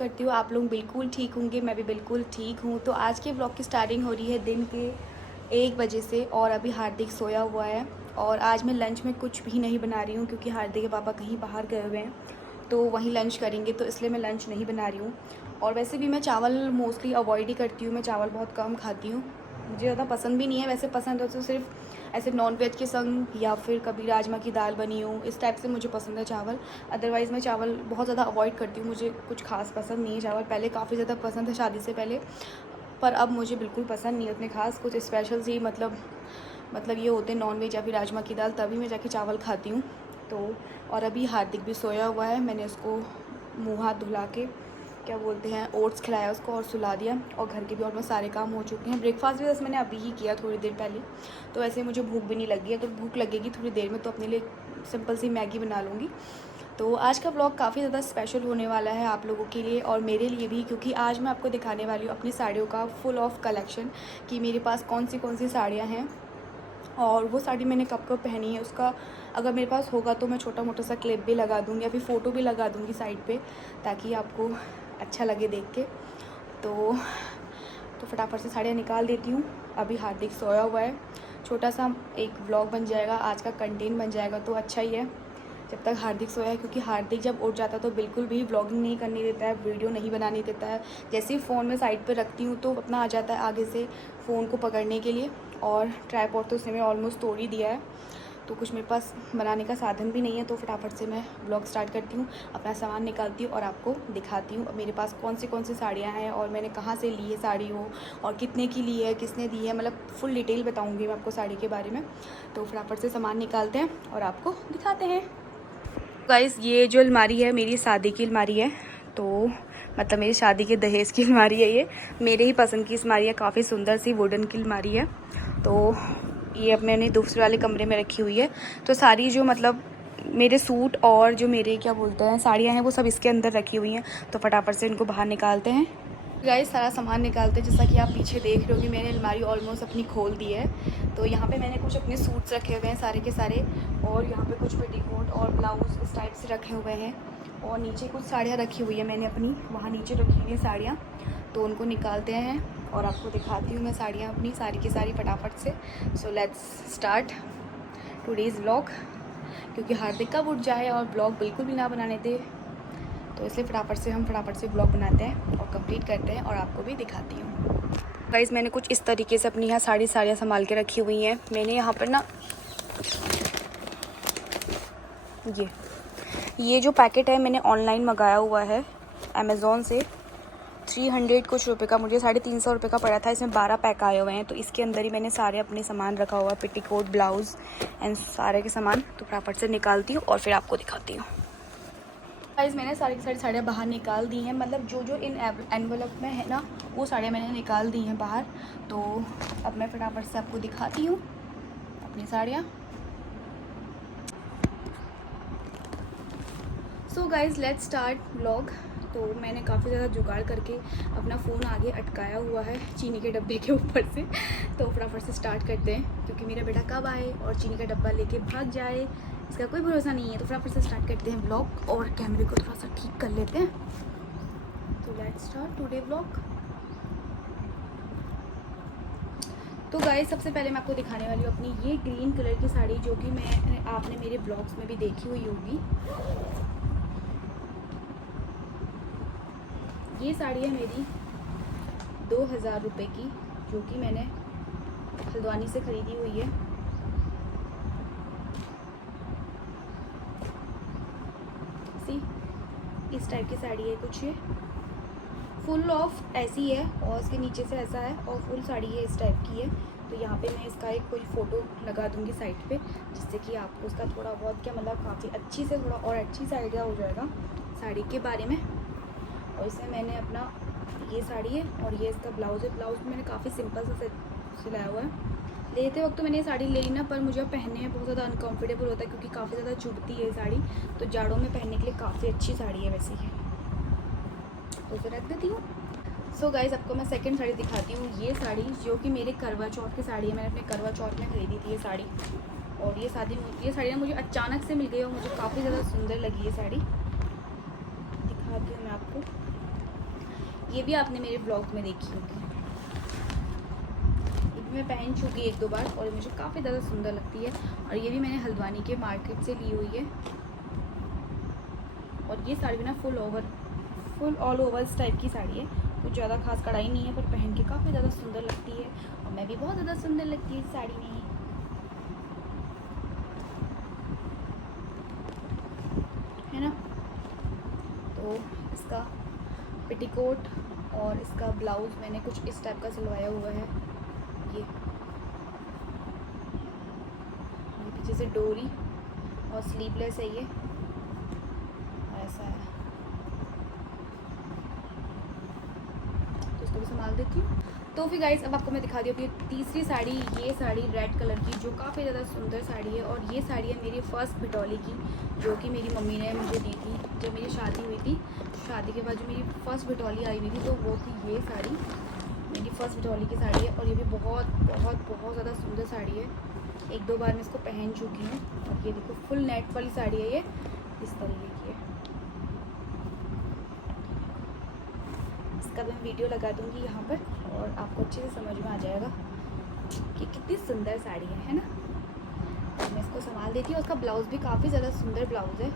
करती हूँ आप लोग बिल्कुल ठीक होंगे, मैं भी बिल्कुल ठीक हूँ। तो आज के ब्लॉग की स्टार्टिंग हो रही है दिन के 1 बजे से और अभी हार्दिक सोया हुआ है। और आज मैं लंच में कुछ भी नहीं बना रही हूँ क्योंकि हार्दिक के पापा कहीं बाहर गए हुए हैं तो वहीं लंच करेंगे, तो इसलिए मैं लंच नहीं बना रही हूँ। और वैसे भी मैं चावल मोस्टली अवॉइड ही करती हूँ, मैं चावल बहुत कम खाती हूँ, मुझे ज़्यादा पसंद भी नहीं है। वैसे पसंद हो तो सिर्फ ऐसे नॉन वेज के संग या फिर कभी राजमा की दाल बनी हो, इस टाइप से मुझे पसंद है चावल। अदरवाइज़ मैं चावल बहुत ज़्यादा अवॉइड करती हूँ, मुझे कुछ खास पसंद नहीं है चावल। पहले काफ़ी ज़्यादा पसंद है शादी से पहले, पर अब मुझे बिल्कुल पसंद नहीं है उतने खास। कुछ स्पेशल सी मतलब ये होते हैं नॉन वेज या फिर राजमा की दाल, तभी मैं जाके चावल खाती हूँ। तो और अभी हार्दिक भी सोया हुआ है, मैंने उसको मुँह हाथ धुला के क्या बोलते हैं ओट्स खिलाया उसको और सुला दिया। और घर के भी ऑलमोस्ट सारे काम हो चुके हैं। ब्रेकफास्ट भी बस मैंने अभी ही किया थोड़ी देर पहले, तो वैसे मुझे भूख भी नहीं लगी है, तो भूख लगेगी थोड़ी देर में तो अपने लिए सिंपल सी मैगी बना लूँगी। तो आज का ब्लॉग काफ़ी ज़्यादा स्पेशल होने वाला है आप लोगों के लिए और मेरे लिए भी, क्योंकि आज मैं आपको दिखाने वाली हूँ अपनी साड़ियों का फुल ऑफ कलेक्शन कि मेरे पास कौन सी साड़ियाँ हैं और वो साड़ी मैंने कब कब पहनी है। उसका अगर मेरे पास होगा तो मैं छोटा मोटा सा क्लिप भी लगा दूँगी या फिर फ़ोटो भी लगा दूँगी साइड पे, ताकि आपको अच्छा लगे देख के। तो फटाफट से साड़ियाँ निकाल देती हूँ। अभी हार्दिक सोया हुआ है, छोटा सा एक व्लॉग बन जाएगा, आज का कंटेंट बन जाएगा, तो अच्छा ही है जब तक हार्दिक सोया है। क्योंकि हार्दिक जब उठ जाता है तो बिल्कुल भी व्लॉगिंग नहीं करने देता है, वीडियो नहीं बनाने देता है। जैसे ही फ़ोन में साइड पे रखती हूँ तो अपना आ जाता है आगे से फ़ोन को पकड़ने के लिए। और ट्राइपॉड तो उसने ऑलमोस्ट तोड़ ही दिया है, तो कुछ मेरे पास बनाने का साधन भी नहीं है। तो फटाफट से मैं ब्लॉग स्टार्ट करती हूँ, अपना सामान निकालती हूँ और आपको दिखाती हूँ मेरे पास कौन सी साड़ियाँ हैं और मैंने कहाँ से ली है साड़ी हो और कितने की ली है, किसने दी है, मतलब फुल डिटेल बताऊँगी मैं आपको साड़ी के बारे में। तो फटाफट से सामान निकालते हैं और आपको दिखाते हैं। गाइस, ये जो अलमारी है मेरी शादी की अलमारी है, तो मतलब मेरी शादी के दहेज की अलमारी है। ये मेरे ही पसंद की अलमारी है, काफ़ी सुंदर सी वुडन की अलमारी है। तो ये अब मैंने दूसरे वाले कमरे में रखी हुई है। तो सारी जो मतलब मेरे सूट और जो मेरे क्या बोलते हैं साड़ियाँ हैं वो सब इसके अंदर रखी हुई हैं। तो फटाफट से इनको बाहर निकालते हैं। गाइस, सारा सामान निकालते हैं। जैसा कि आप पीछे देख रहे हो कि मैंने अलमारी ऑलमोस्ट अपनी खोल दी है। तो यहाँ पे मैंने कुछ अपने सूट्स रखे हुए हैं सारे के सारे, और यहाँ पे कुछ पेटीकोट और ब्लाउज इस टाइप से रखे हुए हैं। और नीचे कुछ साड़ियाँ रखी हुई है मैंने अपनी, वहाँ नीचे रखी हुई है साड़ियाँ, तो उनको निकालते हैं और आपको दिखाती हूँ मैं साड़ियाँ अपनी सारी की सारी फटाफट से। So let's start today's vlog, क्योंकि हार्दिक कब उठ जाए और ब्लॉग बिल्कुल भी ना बनाने दे, तो इसलिए फटाफट से ब्लॉग बनाते हैं और कंप्लीट करते हैं और आपको भी दिखाती हूँ। गाइस, मैंने कुछ इस तरीके से अपनी यहाँ साड़ियाँ संभाल के रखी हुई हैं। मैंने यहाँ पर ना ये जो पैकेट है मैंने ऑनलाइन मंगाया हुआ है अमेज़ोन से, 300 कुछ रुपए का, मुझे 350 रुपये का पड़ा था। इसमें 12 पैक आए हुए हैं, तो इसके अंदर ही मैंने सारे अपने सामान रखा हुआ है, पेटीकोट, ब्लाउज़ एंड सारे के सामान। तो फटाफट से निकालती हूँ और फिर आपको दिखाती हूँ। गाइस, मैंने सारी की सारी साड़ियाँ बाहर निकाल दी हैं, मतलब जो इन एनवलप में है ना वो साड़ियाँ मैंने निकाल दी हैं बाहर। तो अब मैं फटाफट से आपको दिखाती हूँ अपनी साड़ियाँ। So guys, let's start vlog. तो मैंने काफ़ी ज़्यादा जुगाड़ करके अपना फ़ोन आगे अटकाया हुआ है चीनी के डब्बे के ऊपर से। तो फटाफट से स्टार्ट करते हैं, क्योंकि मेरा बेटा कब आए और चीनी का डब्बा लेके भाग जाए इसका कोई भरोसा नहीं है। तो फटाफट से स्टार्ट करते हैं ब्लॉग और कैमरे को थोड़ा सा ठीक कर लेते हैं। तो लेट्स स्टार्ट टुडे व्लॉग। तो गाइस, सबसे पहले मैं आपको दिखाने वाली हूँ अपनी ये ग्रीन कलर की साड़ी, जो कि आपने मेरे ब्लॉग्स में भी देखी हुई होगी। ये साड़ी है मेरी 2000 रुपये की, जो कि मैंने हल्द्वानी से ख़रीदी हुई है। इस टाइप की साड़ी है कुछ, ये फुल ऑफ ऐसी है और इसके नीचे से ऐसा है और फुल साड़ी है इस टाइप की है। तो यहाँ पे मैं इसका एक कोई फ़ोटो लगा दूँगी साइड पे, जिससे कि आपको उसका थोड़ा बहुत क्या मतलब काफ़ी अच्छी से थोड़ा और अच्छी सा आइडिया हो जाएगा साड़ी के बारे में। और इसमें मैंने अपना ये साड़ी है और ये इसका ब्लाउज़ है। ब्लाउज़ मैंने काफ़ी सिंपल सा सिलाया हुआ है। लेते वक्त तो मैंने ये साड़ी ले ली ना, पर मुझे पहनने में बहुत ज़्यादा अनकम्फर्टेबल होता है, क्योंकि काफ़ी ज़्यादा चुभती है साड़ी। तो जाड़ों में पहनने के लिए काफ़ी अच्छी साड़ी है वैसे ही, तो उसे रख देती हूँ। सो गाइज़, आपको मैं सेकंड साड़ी दिखाती हूँ। ये साड़ी जो कि मेरे करवा चौथ की साड़ी है, मैंने अपने करवा चौथ में ख़रीदी थी ये साड़ी। और ये साड़ी ना मुझे अचानक से मिल गई और मुझे काफ़ी ज़्यादा सुंदर लगी ये साड़ी। दिखाती हूँ मैं आपको। ये भी आपने मेरे ब्लॉग में देखी होगी। ये भी मैं पहन चुकी 1-2 बार और ये मुझे काफ़ी ज़्यादा सुंदर लगती है। और ये भी मैंने हल्द्वानी के मार्केट से ली हुई है। और ये साड़ी भी ना फुल ऑल ओवर टाइप की साड़ी है, कुछ ज़्यादा खास कढ़ाई नहीं है, पर पहन के काफ़ी ज़्यादा सुंदर लगती है और मैं भी बहुत ज़्यादा सुंदर लगती है इस साड़ी में। है ना। तो इसका पेटीकोट और इसका ब्लाउज़ मैंने कुछ इस टाइप का सिलवाया हुआ है। ये पीछे से डोरी और स्लीवलेस है ये, ऐसा है। तो इसको भी संभाल देती हूँ। तो फिर गाइस अब आपको मैं दिखा दी हूँ तीसरी साड़ी। ये साड़ी रेड कलर की जो काफ़ी ज़्यादा सुंदर साड़ी है। और ये साड़ी है मेरी फ़र्स्ट बिटौली की, जो कि मेरी मम्मी ने मुझे दी थी जब मेरी शादी हुई थी। शादी के बाद जो मेरी फ़र्स्ट बिटौली आई हुई थी तो वो थी ये साड़ी, मेरी फ़र्स्ट बिटौली की साड़ी है। और ये भी बहुत बहुत बहुत ज़्यादा सुंदर साड़ी है। 1-2 बार मैं इसको पहन चुकी हूँ। और ये देखो फुल नेट वाली साड़ी है ये, इस तरीके की है। इसका मैं वीडियो लगा दूँगी यहाँ पर और आपको अच्छे से समझ में आ जाएगा कि कितनी सुंदर साड़ी है ना। तो मैं इसको संभाल देती हूँ। उसका ब्लाउज़ भी काफ़ी ज़्यादा सुंदर ब्लाउज़ है।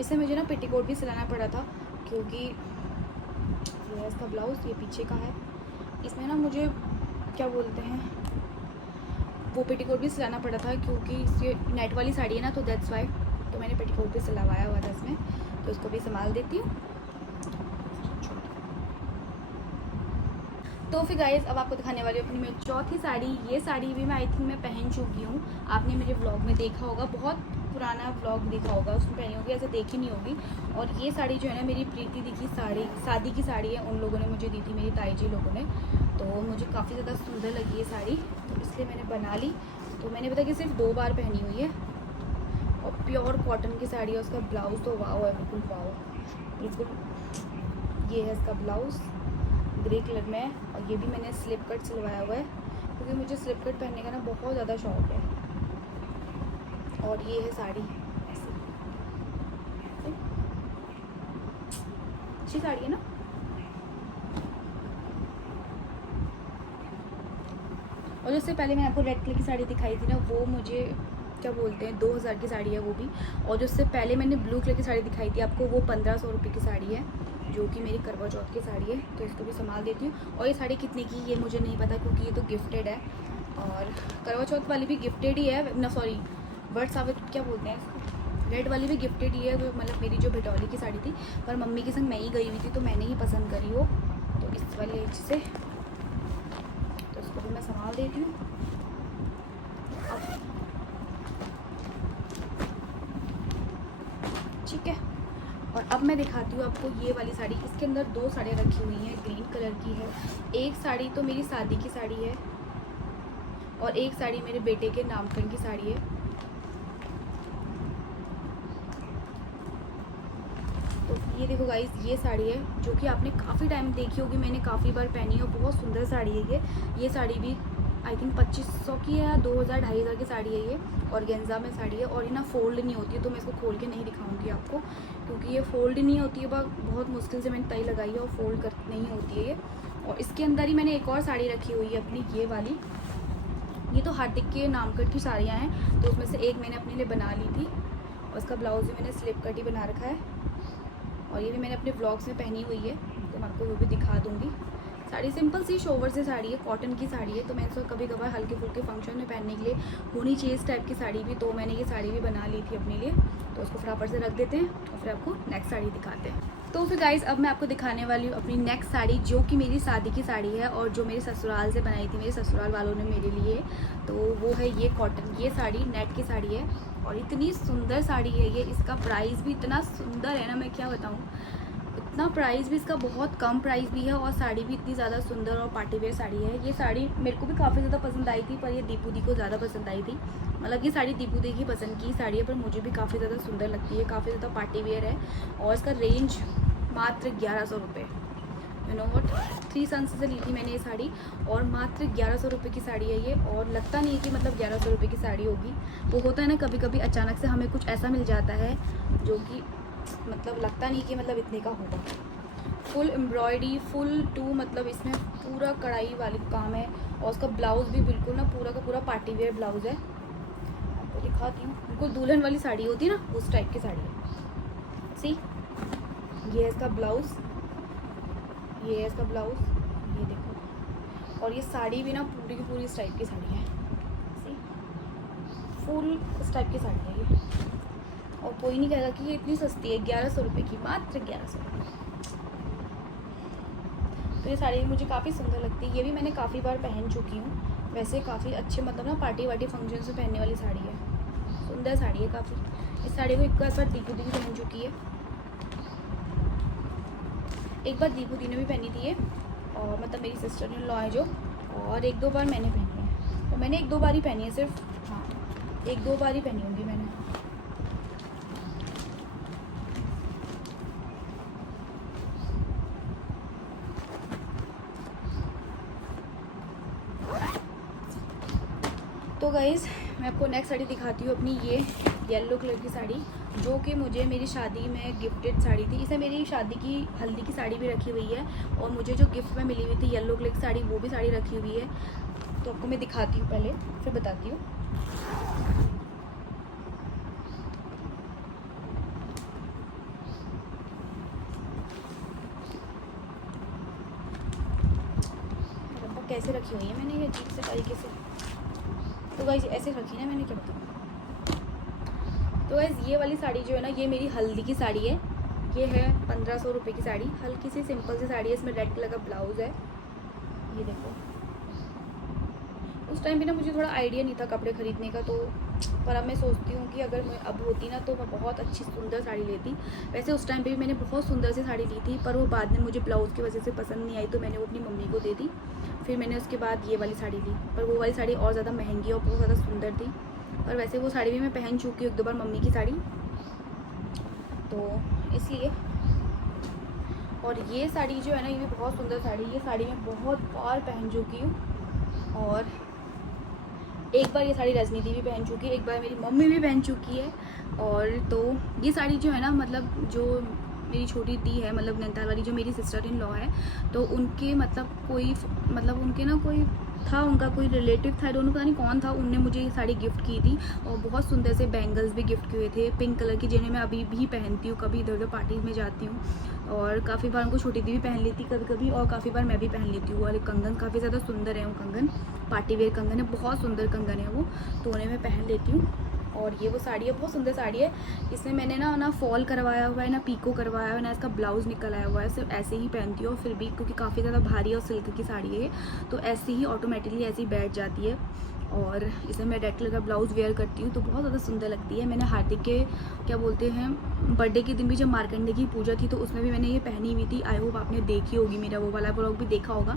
इससे मुझे ना पेटीकोट भी सिलाना पड़ा था, क्योंकि ये है इसका ब्लाउज़, ये पीछे का है। इसमें ना मुझे क्या बोलते हैं वो पेटीकोट भी सिलाना पड़ा था, क्योंकि ये नेट वाली साड़ी है ना, तो दैट्स वाई। तो मैंने पेटीकोट भी सिलवाया हुआ था इसमें, तो इसको भी संभाल देती हूँ। तो फिर गाइस अब आपको दिखाने वाली हूँ अपनी मैं चौथी साड़ी। ये साड़ी भी मैं आई थिंक मैं पहन चुकी हूँ। आपने मेरे व्लॉग में देखा होगा, बहुत पुराना व्लॉग देखा होगा, उसमें पहनी होगी, ऐसे देखी नहीं होगी। और ये साड़ी जो है ना मेरी प्रीति दी की साड़ी, शादी की साड़ी है, उन लोगों ने मुझे दी थी, मेरी ताई जी लोगों ने। तो मुझे काफ़ी ज़्यादा सुंदर लगी ये साड़ी, तो इसलिए मैंने बना ली। तो मैंने पता कि सिर्फ 2 बार पहनी हुई है। और प्योर कॉटन की साड़ी है। उसका ब्लाउज़ तो वाव है, बिल्कुल वाव, बिल्कुल। ये है इसका ब्लाउज़, ग्रे कलर में है। और ये भी मैंने स्लिप कट सिलवाया हुआ है, क्योंकि मुझे स्लिप कट पहनने का ना बहुत ज़्यादा शौक है। और ये है साड़ी, ऐसी अच्छी साड़ी है ना। और जिससे पहले मैंने आपको रेड कलर की साड़ी दिखाई थी ना, वो मुझे क्या बोलते हैं 2000 की साड़ी है वो भी। और जिससे पहले मैंने ब्लू कलर की साड़ी दिखाई थी आपको, वो 1500 रुपये की साड़ी है, जो कि मेरी करवा चौथ की साड़ी है। तो इसको भी संभाल देती हूँ। और ये साड़ी कितने की ये मुझे नहीं पता, क्योंकि ये तो गिफ्टेड है। और करवा चौथ वाली भी गिफ्टेड ही है ना, सॉरी वर्ड सावित क्या बोलते हैं इसको, रेड वाली भी गिफ्टेड ही है। तो मतलब मेरी जो बिटौली की साड़ी थी, पर मम्मी के संग मैं ही गई हुई थी, तो मैंने ही पसंद करी वो, तो इस वाली एज से। तो इसको भी मैं संभाल देती हूँ। ठीक है। और अब मैं दिखाती हूँ आपको ये वाली साड़ी। इसके अंदर 2 साड़ियाँ रखी हुई हैं, ग्रीन कलर की है। एक साड़ी तो मेरी शादी की साड़ी है और एक साड़ी मेरे बेटे के नामकरण की साड़ी है। तो ये देखो गाइस, ये साड़ी है जो कि आपने काफ़ी टाइम देखी होगी, मैंने काफ़ी बार पहनी है और बहुत सुंदर साड़ी है ये साड़ी भी आई थिंक 2500 की है या 2000-2500 की साड़ी है ये। और गेंजा में साड़ी है। और ये ना फोल्ड नहीं होती है, तो मैं इसको खोल के नहीं दिखाऊंगी आपको, क्योंकि ये फोल्ड नहीं होती है। बहुत मुश्किल से मैंने तय लगाई है और फोल्ड कर नहीं होती है ये। और इसके अंदर ही मैंने एक और साड़ी रखी हुई है अपनी, ये वाली। ये तो हार्दिक के नामकट की साड़ियाँ हैं, तो उसमें से एक मैंने अपने लिए बना ली थी। और इसका ब्लाउज़ भी मैंने स्लिप कट ही बना रखा है। और ये भी मैंने अपने ब्लॉग्स में पहनी हुई है, तो मैं आपको वो भी दिखा दूँगी। साड़ी सिंपल सी शोवर से साड़ी है, कॉटन की साड़ी है। तो मैं इसको कभी कभार हल्के फुल्के फंक्शन में पहनने के लिए होनी चाहिए इस टाइप की साड़ी भी, तो मैंने ये साड़ी भी बना ली थी अपने लिए। तो उसको फटाफट से रख देते हैं और फिर आपको नेक्स्ट साड़ी दिखाते हैं। तो फिर गाइस अब मैं आपको दिखाने वाली हूँ अपनी नेक्स्ट साड़ी, जो कि मेरी शादी की साड़ी है और जो मेरे ससुराल से बनाई थी, मेरे ससुराल वालों ने मेरे लिए। तो वो है ये कॉटन, ये साड़ी नेट की साड़ी है और इतनी सुंदर साड़ी है ये। इसका प्राइस भी इतना सुंदर है ना, मैं क्या बताऊँ। इतना प्राइस भी इसका बहुत कम प्राइस भी है और साड़ी भी इतनी ज़्यादा सुंदर और पार्टी वेयर साड़ी है। ये साड़ी मेरे को भी काफ़ी ज़्यादा पसंद आई थी, पर ये दीपू दी को ज़्यादा पसंद आई थी। मतलब ये साड़ी दीपू दी की पसंद की साड़ी है, पर मुझे भी काफ़ी ज़्यादा सुंदर लगती है, काफ़ी ज़्यादा पार्टी वेयर है। और इसका रेंज मात्र 1100 रुपये। यू नो व्हाट, 3 सन्स से ली थी मैंने ये साड़ी और मात्र 1100 रुपये की साड़ी है ये। और लगता नहीं है कि मतलब 1100 रुपये की साड़ी होगी। वो होता है ना कभी कभी अचानक से हमें कुछ ऐसा मिल जाता है जो कि मतलब लगता नहीं कि मतलब इतने का होगा। फुल एम्ब्रॉयडरी, फुल टू मतलब इसमें पूरा कढ़ाई वाली काम है। और उसका ब्लाउज़ भी बिल्कुल ना पूरा का पूरा पार्टी वेयर ब्लाउज़ है। आपको दिखाती हूँ, बिल्कुल दुल्हन वाली साड़ी होती है ना, उस टाइप की साड़ी है। सी, ये है इसका ब्लाउज़, ये है इसका ब्लाउज़, ये देखो। और ये साड़ी भी ना पूरी की पूरी इस टाइप की साड़ी है। सी, फुल इस टाइप की साड़ी है ये। और कोई नहीं कहेगा कि ये इतनी सस्ती है, 1100 रुपये की, मात्र 1100 रुपये। तो ये साड़ी मुझे काफ़ी सुंदर लगती है। ये भी मैंने काफ़ी बार पहन चुकी हूँ। वैसे काफ़ी अच्छे मतलब ना पार्टी वार्टी फंक्शन में पहनने वाली साड़ी है, सुंदर साड़ी है काफ़ी। इस साड़ी को एक बार दीपू दी भी पहन चुकी है, एक बार दीपू दी ने भी पहनी थी ये, और मतलब मेरी सिस्टर इन लॉ है जो, और 1-2 बार मैंने पहनी है। तो मैंने 1-2 बार ही पहनी है सिर्फ, हाँ 1-2 बार ही पहनी होंगी मैंने। तो गाइज़ मैं आपको नेक्स्ट साड़ी दिखाती हूँ अपनी, ये येलो कलर की साड़ी जो कि मुझे मेरी शादी में गिफ्टेड साड़ी थी। इसे मेरी शादी की हल्दी की साड़ी भी रखी हुई है, और मुझे जो गिफ्ट में मिली हुई थी येलो कलर की साड़ी, वो भी साड़ी रखी हुई है। तो आपको मैं दिखाती हूँ पहले, फिर बताती हूँ। कैसे रखी हुई है मैंने ये अजीब से तरीके से। तो गाइस ऐसे रखी ना मैंने, क्या बताऊँ। तो गाइस ये वाली साड़ी जो है ना, ये मेरी हल्दी की साड़ी है। ये है 1500 रुपये की साड़ी, हल्की सी सिंपल सी साड़ी है। इसमें रेड कलर का ब्लाउज़ है, ये देखो। उस टाइम भी ना मुझे थोड़ा आइडिया नहीं था कपड़े ख़रीदने का, तो पर अब मैं सोचती हूँ कि अगर मैं अब होती ना तो मैं बहुत अच्छी सुंदर साड़ी लेती। वैसे उस टाइम पे भी मैंने बहुत सुंदर सी साड़ी ली थी, पर वो बाद में मुझे ब्लाउज़ की वजह से पसंद नहीं आई, तो मैंने वो अपनी मम्मी को दे दी। फिर मैंने उसके बाद ये वाली साड़ी ली, पर वो वाली साड़ी और ज़्यादा महंगी और बहुत ज़्यादा सुंदर थी। पर वैसे वो साड़ी भी मैं पहन चुकी हूँ 1-2 बार, मम्मी की साड़ी, तो इसलिए। और ये साड़ी जो है ना, ये भी बहुत सुंदर साड़ी, ये साड़ी मैं बहुत बार पहन चुकी हूँ। और एक बार ये साड़ी राजनीति भी पहन चुकी है, एक बार मेरी मम्मी भी पहन चुकी है। और तो ये साड़ी जो है ना, मतलब जो मेरी छोटी दी है, मतलब नैनीताल वाली जो मेरी सिस्टर इन लॉ है, तो उनके मतलब कोई मतलब उनके ना कोई था, उनका कोई रिलेटिव था, दोनों पता नहीं कौन था, उनने मुझे ये साड़ी गिफ्ट की थी। और बहुत सुंदर से बैंगल्स भी गिफ्ट किए थे पिंक कलर की, जिन्हें मैं अभी भी पहनती हूँ, कभी इधर उधर पार्टीज में जाती हूँ। और काफ़ी बार उनको छोटी दी भी पहन लेती कभी कभी, और काफ़ी बार मैं भी पहन लेती हूँ। और कंगन काफ़ी ज़्यादा सुंदर है वो कंगन, पार्टी वेयर कंगन है, बहुत सुंदर कंगन है वो, तो उन्हें मैं पहन लेती हूँ। और ये वो साड़ी है, बहुत सुंदर साड़ी है। इसमें मैंने ना फॉल करवाया हुआ है, ना पीको करवाया हुआ है, ना इसका ब्लाउज़ निकल आया हुआ है, सिर्फ ऐसे ही पहनती हूँ। फिर भी क्योंकि काफ़ी ज़्यादा भारी और सिल्क की साड़ी है, तो ऐसे ही ऑटोमेटिकली ऐसे ही बैठ जाती है। और इसे मैं रेड कलर का ब्लाउज़ वेयर करती हूँ, तो बहुत ज़्यादा सुंदर लगती है। मैंने हार्दिक के क्या बोलते हैं बर्थडे के दिन भी जब मार्कंडे की पूजा थी, तो उसमें भी मैंने ये पहनी हुई थी। आई होप आपने देखी होगी, मेरा वो वाला ब्लॉग भी देखा होगा।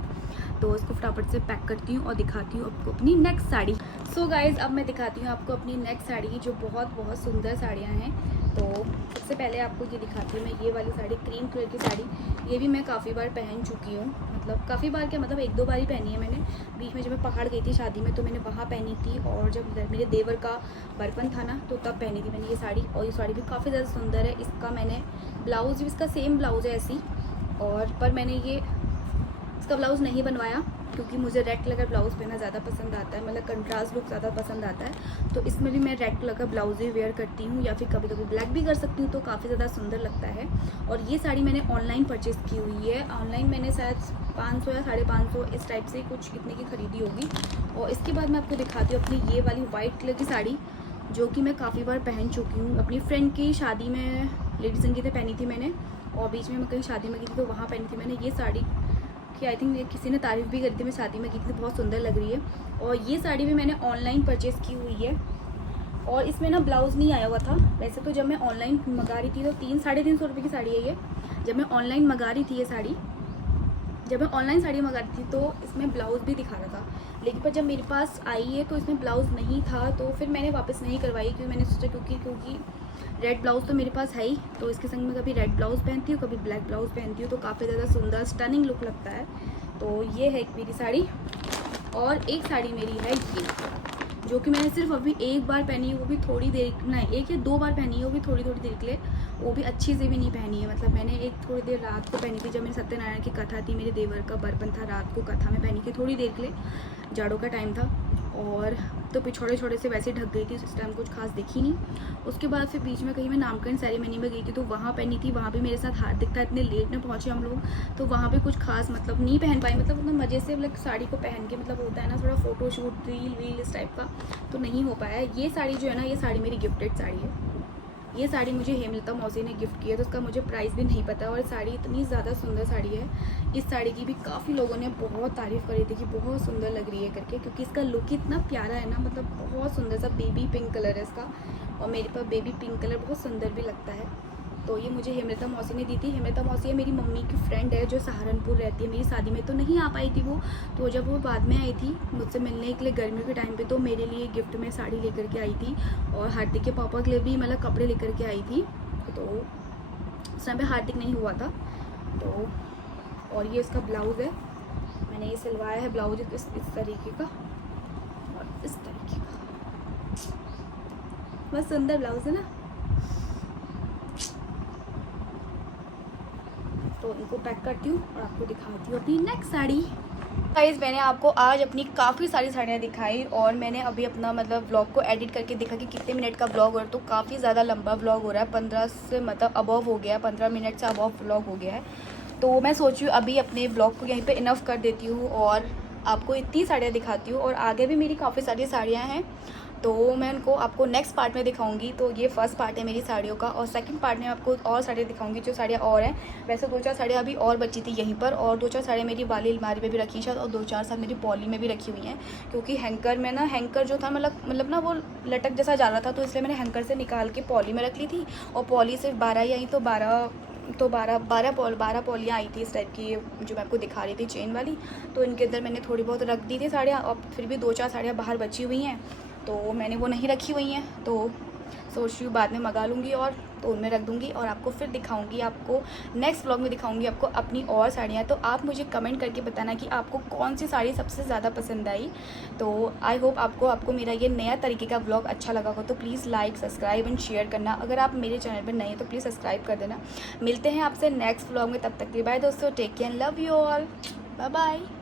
तो इसको फटाफट से पैक करती हूँ और दिखाती हूँ आपको अपनी नेक्स्ट साड़ी। सो गाइज़ अब मैं दिखाती हूँ आपको अपनी नेक्स्ट साड़ी, जो बहुत बहुत सुंदर साड़ियाँ हैं। तो सबसे पहले आपको ये दिखाती हूँ मैं, ये वाली साड़ी क्रीम कलर की साड़ी। ये भी मैं काफ़ी बार पहन चुकी हूँ, मतलब काफ़ी बार क्या, मतलब 1-2 बार ही पहनी है मैंने। बीच में जब मैं पहाड़ गई थी शादी में, तो मैंने वहाँ पहनी थी, और जब मेरे देवर का बर्पन था ना, तो तब पहनी थी मैंने ये साड़ी। और ये साड़ी भी काफ़ी ज़्यादा सुंदर है। इसका मैंने ब्लाउज़ भी, इसका सेम ब्लाउज़ है ऐसी, और पर मैंने ये इसका ब्लाउज़ नहीं बनवाया, क्योंकि मुझे रेड कलर का ब्लाउज़ पहनना ज़्यादा पसंद आता है, मतलब कंट्रास्ट लुक ज़्यादा पसंद आता है। तो इसमें भी मैं रेड कलर का ब्लाउज़ ही वेयर करती हूँ, या फिर कभी कभी ब्लैक भी कर सकती हूँ, तो काफ़ी ज़्यादा सुंदर लगता है। और ये साड़ी मैंने ऑनलाइन परचेज़ की हुई है। ऑनलाइन मैंने शायद 500 या 550 इस टाइप से कुछ इतने की खरीदी होगी। और इसके बाद मैं आपको दिखाती हूँ अपनी ये वाली वाइट कलर की साड़ी, जो कि मैं काफ़ी बार पहन चुकी हूँ। अपनी फ्रेंड की शादी में लेडी संगीत में पहनी थी मैंने, और बीच में मैं कहीं शादी में गई थी, तो वहाँ पहनी थी मैंने ये साड़ी, कि आई थिंक किसी ने तारीफ़ भी करी थी, मैं शादी में की थी, बहुत सुंदर लग रही है। और ये साड़ी भी मैंने ऑनलाइन परचेज़ की हुई है, और इसमें ना ब्लाउज़ नहीं आया हुआ था। वैसे तो जब मैं ऑनलाइन मंगा रही थी, तो 300-350 रुपये की साड़ी है ये। जब मैं ऑनलाइन मंगा रही थी ये साड़ी, जब मैं ऑनलाइन साड़ी मंगा रही थी, तो इसमें ब्लाउज़ भी दिखा रहा था, लेकिन पर जब मेरे पास आई है तो इसमें ब्लाउज़ नहीं था। तो फिर मैंने वापस नहीं करवाई, क्योंकि मैंने सोचा क्योंकि रेड ब्लाउज़ तो मेरे पास है ही, तो इसके संग में कभी रेड ब्लाउज़ पहनती हूँ, कभी ब्लैक ब्लाउज़ पहनती हूँ, तो काफ़ी ज़्यादा सुंदर स्टनिंग लुक लगता है। तो ये है एक मेरी साड़ी। और एक साड़ी मेरी है ये, जो कि मैंने सिर्फ अभी एक बार पहनी है, वो भी थोड़ी देर, नहीं 1 या 2 बार पहनी है, वो भी थोड़ी थोड़ी देर के लिए। वो भी अच्छी से भी नहीं पहनी है। मतलब मैंने एक थोड़ी देर रात को पहनी थी, जब मेरी सत्यनारायण की कथा थी, मेरे देवर का बर्पण था, रात को कथा में पहनी थी थोड़ी देर के लिए, जाड़ों का टाइम था, और तो पिछोड़े छोड़े से वैसे ढक गई थी, उस टाइम कुछ खास दिखी नहीं। उसके बाद फिर बीच में कहीं मैं नामकरण सेरेमनी में गई थी तो वहाँ पहनी थी, वहाँ भी मेरे साथ हार्दिक था, इतने लेट में पहुँचे हम लोग, तो वहाँ भी कुछ खास मतलब नहीं पहन पाई। मतलब उतना मज़े से मतलब साड़ी को पहन के मतलब होता है ना थोड़ा फ़ोटोशूट रील वील इस टाइप का, तो नहीं हो पाया। ये साड़ी जो है ना, ये साड़ी मेरी गिफ्टेड साड़ी है। ये साड़ी मुझे हेमलता मौसी ने गिफ्ट की है, तो उसका मुझे प्राइस भी नहीं पता, और साड़ी इतनी ज़्यादा सुंदर साड़ी है। इस साड़ी की भी काफ़ी लोगों ने बहुत तारीफ़ करी थी कि बहुत सुंदर लग रही है करके, क्योंकि इसका लुक इतना प्यारा है ना, मतलब बहुत सुंदर सा बेबी पिंक कलर है इसका, और मेरे पास बेबी पिंक कलर बहुत सुंदर भी लगता है। तो ये मुझे हेमलता मौसी ने दी थी। हेमलता मौसी है मेरी मम्मी की फ्रेंड है जो सहारनपुर रहती है। मेरी शादी में तो नहीं आ पाई थी वो, तो जब वो बाद में आई थी मुझसे मिलने के लिए गर्मियों के टाइम पे, तो मेरे लिए गिफ्ट में साड़ी लेकर के आई थी, और हार्दिक के पापा के लिए भी मतलब कपड़े लेकर के आई थी। तो उस टाइम पे हार्दिक नहीं हुआ था। तो और ये इसका ब्लाउज़ है, मैंने ये सिलवाया है ब्लाउज इस तरीके का और इस तरीके का, बस सुंदर ब्लाउज है ना। तो इनको पैक करती हूँ और आपको दिखाती हूँ अपनी नेक्स्ट साड़ी। गाइस मैंने आपको आज अपनी काफ़ी सारी साड़ियाँ दिखाई, और मैंने अभी अपना मतलब व्लॉग को एडिट करके देखा कि कितने मिनट का व्लॉग हो रहा है, तो काफ़ी ज़्यादा लंबा व्लॉग हो रहा है, 15 से मतलब अबव हो गया है, 15 मिनट से अबव व्लॉग हो गया है। तो मैं सोच रही हूँ अभी अपने व्लॉग को यहीं पे इनफ कर देती हूँ और आपको इतनी साड़ियाँ दिखाती हूँ, और आगे भी मेरी काफ़ी सारी साड़ियाँ हैं, तो मैं उनको आपको नेक्स्ट पार्ट में दिखाऊंगी। तो ये फर्स्ट पार्ट है मेरी साड़ियों का, और सेकंड पार्ट में आपको और साड़ियाँ दिखाऊंगी जो साड़ियाँ और हैं। वैसे 2-4 साड़ियाँ अभी और बची थी यहीं पर, और 2-4 साड़ियाँ मेरी वाली अलमारी में भी रखी हैं शायद, और 2-4 साल मेरी पॉली में भी रखी हुई हैं, क्योंकि हैंकर में ना, हैंकर जो था मतलब ना वो लटक जैसा जा रहा था, तो इसलिए मैंने हैंकर से निकाल के पॉली में रख ली थी, और पॉली सिर्फ 12 ही आई, तो 12 पॉलियाँ आई थी इस टाइप की, जो मैं आपको दिखा रही थी चेन वाली। तो इनके अंदर मैंने थोड़ी बहुत रख दी थी साड़ियाँ, और फिर भी 2-4 साड़ियाँ बाहर बची हुई हैं, तो मैंने वो नहीं रखी हुई हैं, तो सोच रही हूँ बाद में मंगा लूँगी और तो उनमें रख दूँगी, और आपको फिर दिखाऊँगी, आपको नेक्स्ट व्लॉग में दिखाऊँगी आपको अपनी और साड़ियाँ। तो आप मुझे कमेंट करके बताना कि आपको कौन सी साड़ी सबसे ज़्यादा पसंद आई। तो आई होप आपको मेरा ये नया तरीके का व्लॉग अच्छा लगा हो, तो please like subscribe and share करना। अगर आप मेरे चैनल पर नए हैं तो प्लीज़ सब्सक्राइब कर देना। मिलते हैं आपसे नेक्स्ट व्लॉग में, तब तक के बाय दोस्तों, take care, love you all, bye bye.